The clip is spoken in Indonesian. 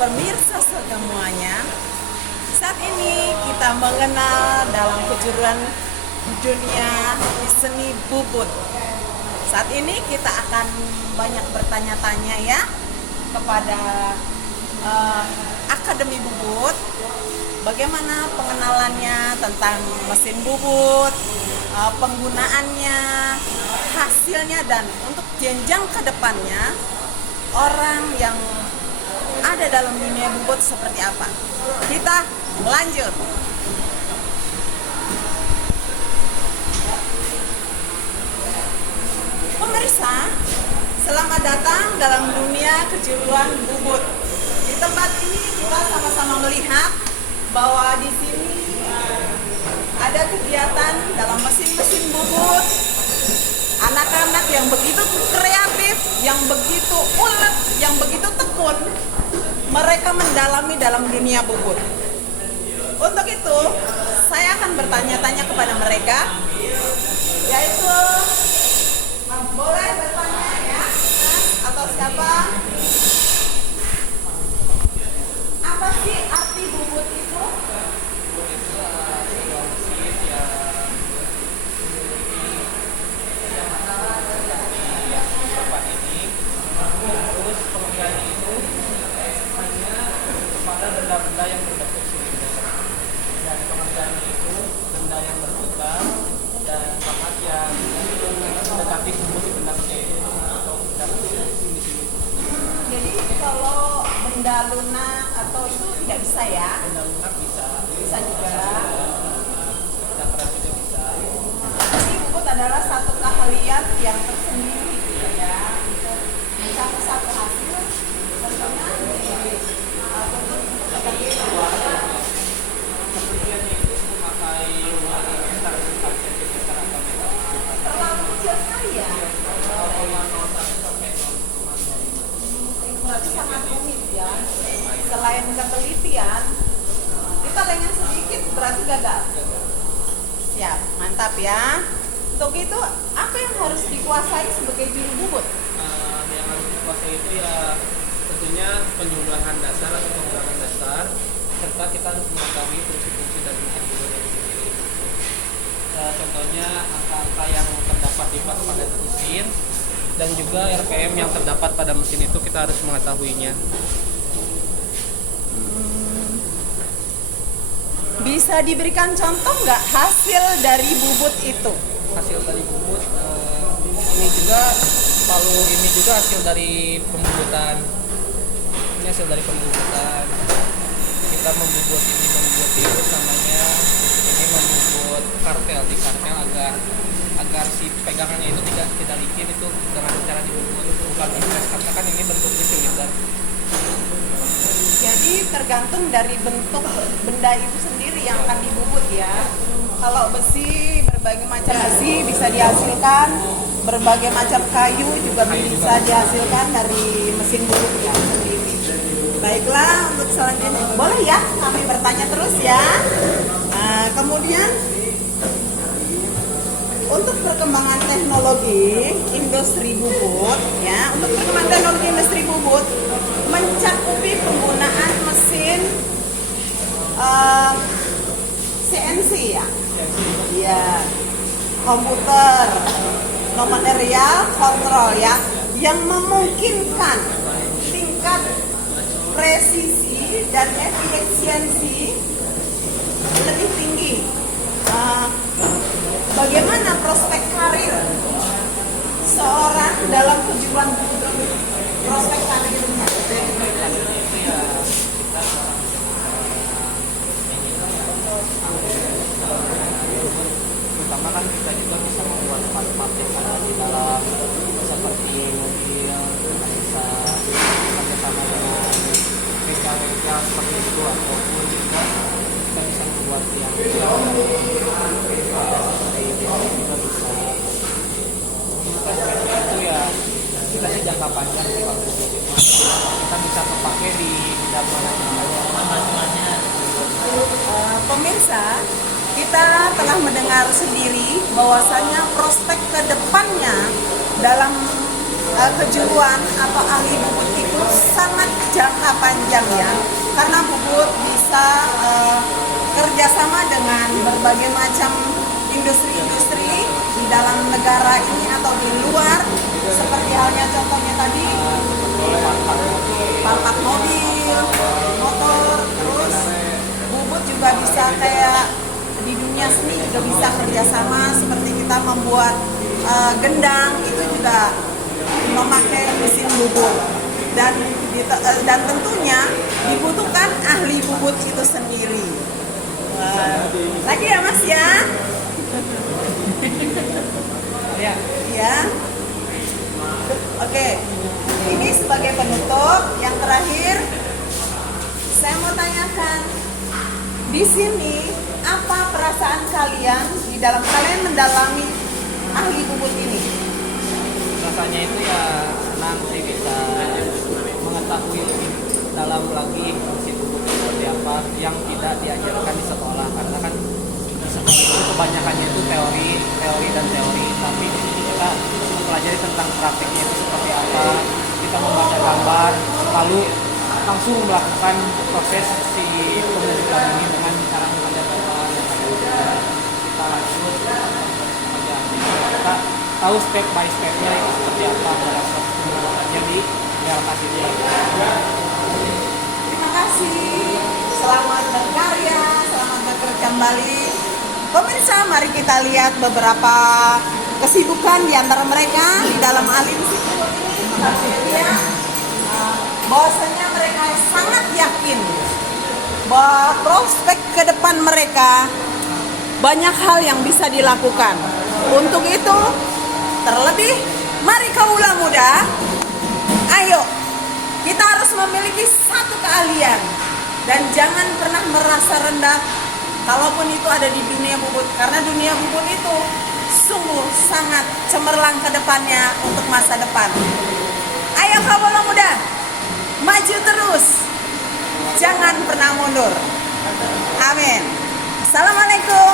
Pemirsa semuanya, saat ini kita mengenal dalam kejuruan dunia seni bubut. Saat ini kita akan banyak bertanya-tanya ya kepada Akademi Bubut, bagaimana pengenalannya tentang mesin bubut, penggunaannya, hasilnya, dan untuk jenjang ke depannya orang yang ada dalam dunia bubut seperti apa. Kita lanjut. Pemirsa, selamat datang dalam dunia kejuruan bubut. Di tempat ini kita sama-sama melihat bahwa di sini ada kegiatan dalam mesin-mesin bubut. Anak-anak yang begitu kreatif, yang begitu ulet, yang begitu tekun, mereka mendalami dalam dunia bubut. Untuk itu, saya akan bertanya-tanya kepada mereka, yaitu boleh bertanya ya, atau siapa? Apa sih arti bubut itu? Terus pengertiannya itu hanya kepada benda-benda yang berbentuk silinder, dan pengertiannya itu benda yang berputar dan bakat yang mendekati kumpul di benda-benda itu atau benda sini-sini. Jadi kalau benda lunak atau itu tidak bisa ya? Benda lunak bisa juga. Benda keras juga bisa. Jadi bubut adalah satu keahlian yang tersendiri gitu ya, untuk mencapai satu hasil tentunya Pengertiannya itu memakai meter 4 cm atau meter. terlalu kecil sekali ya. Berarti sangat rumit ya. Selain ketelitian, kita lengan sedikit berarti gagal. Siap, mantap ya. Untuk itu, apa yang harus dikuasai sebagai juru bubut? Yang harus dikuasai itu ya tentunya penjumlahan dasar atau pengurangan dasar, serta kita harus mengetahui fungsi-fungsi dari mesin bubut itu sendiri. Contohnya angka-angka yang terdapat di pada mesin dan juga RPM yang terdapat pada mesin itu kita harus mengetahuinya. Bisa diberikan contoh nggak hasil dari bubut itu? Hasil dari bubut ini juga hasil dari pembubutan. Ini hasil dari pembubutan. Kita membubut itu namanya ini membubut kartel di kartel agar si pegangannya itu tidak licin itu dengan cara dibubut, bukan dipres karena kan ini bentuknya silinder. Jadi tergantung dari bentuk benda itu sendiri yang akan dibubut ya. Kalau besi, berbagai macam besi bisa dihasilkan, berbagai macam kayu juga bisa dihasilkan dari mesin bubut ya sendiri. Baiklah, untuk selanjutnya boleh ya kami bertanya terus ya. Kemudian untuk perkembangan teknologi industri bubut ya, untuk perkembangan teknologi industri bubut mencakupi penggunaan mesin CNC ya, ya, komputer, material kontrol ya, yang memungkinkan tingkat presisi dan efisiensi lebih tinggi. Bagaimana prospek karir seorang dalam kejuruan bubut? Prospek karirnya? Pertama kan kita juga bisa membuat part-part yang ada di dalam seperti mobil, kita bisa kerjasama dengan bengkel-bengkel seperti itu, ataupun juga kita bisa membuat yang seperti itu juga bisa. Itu ya kita sih jangka panjang sih kalau begitu. Kita bisa terpakai di bidang mana-mana. Pemirsa, kita telah mendengar sendiri bahwasannya prospek ke depannya dalam kejuruan atau ahli bubut itu sangat jangka panjang ya, karena Bubut bisa kerjasama dengan berbagai macam industri-industri di dalam negara ini atau di luar, seperti halnya contohnya tadi partak mobil, motor, terus Bubut juga bisa kayak di dunia seni juga bisa kerjasama, seperti kita membuat gendang itu juga memakai mesin Bubut, dan tentunya dibutuhkan ahli Bubut itu sendiri. Lagi ya Mas ya? Ya. Ya. Oke. Ini sebagai penutup yang terakhir, saya mau tanyakan di sini apa perasaan kalian di dalam kalian mendalami ahli Bubut ini? Rasanya itu ya senang sih bisa mengetahui lebih dalam lagi fungsi tubuh seperti apa yang tidak diajarkan di sekolah, karena kan di sekolah itu kebanyakannya itu teori dan teori, tapi di sini kita mempelajari tentang praktiknya itu seperti apa, kita membaca gambar lalu langsung melakukan proses si pembentukan ini dengan cara membaca gambar, kita lanjut kita tahu step by stepnya itu seperti apa jadi realisasi dia. Terima kasih. Selamat berkarya, selamat bekerja kembali. Pemirsa, mari kita lihat beberapa kesibukan di antara mereka di dalam ahli musik Bubut ini. Kita bahwasanya mereka sangat yakin bahwa prospek ke depan mereka banyak hal yang bisa dilakukan. Untuk itu, terlebih, mari kaula muda, ayo kita harus memiliki satu keahlian dan jangan pernah merasa rendah kalaupun itu ada di dunia Bubut, karena dunia Bubut itu sungguh sangat cemerlang ke depannya untuk masa depan. Ayo kaula muda, maju terus, jangan pernah mundur. Amin. Assalamualaikum.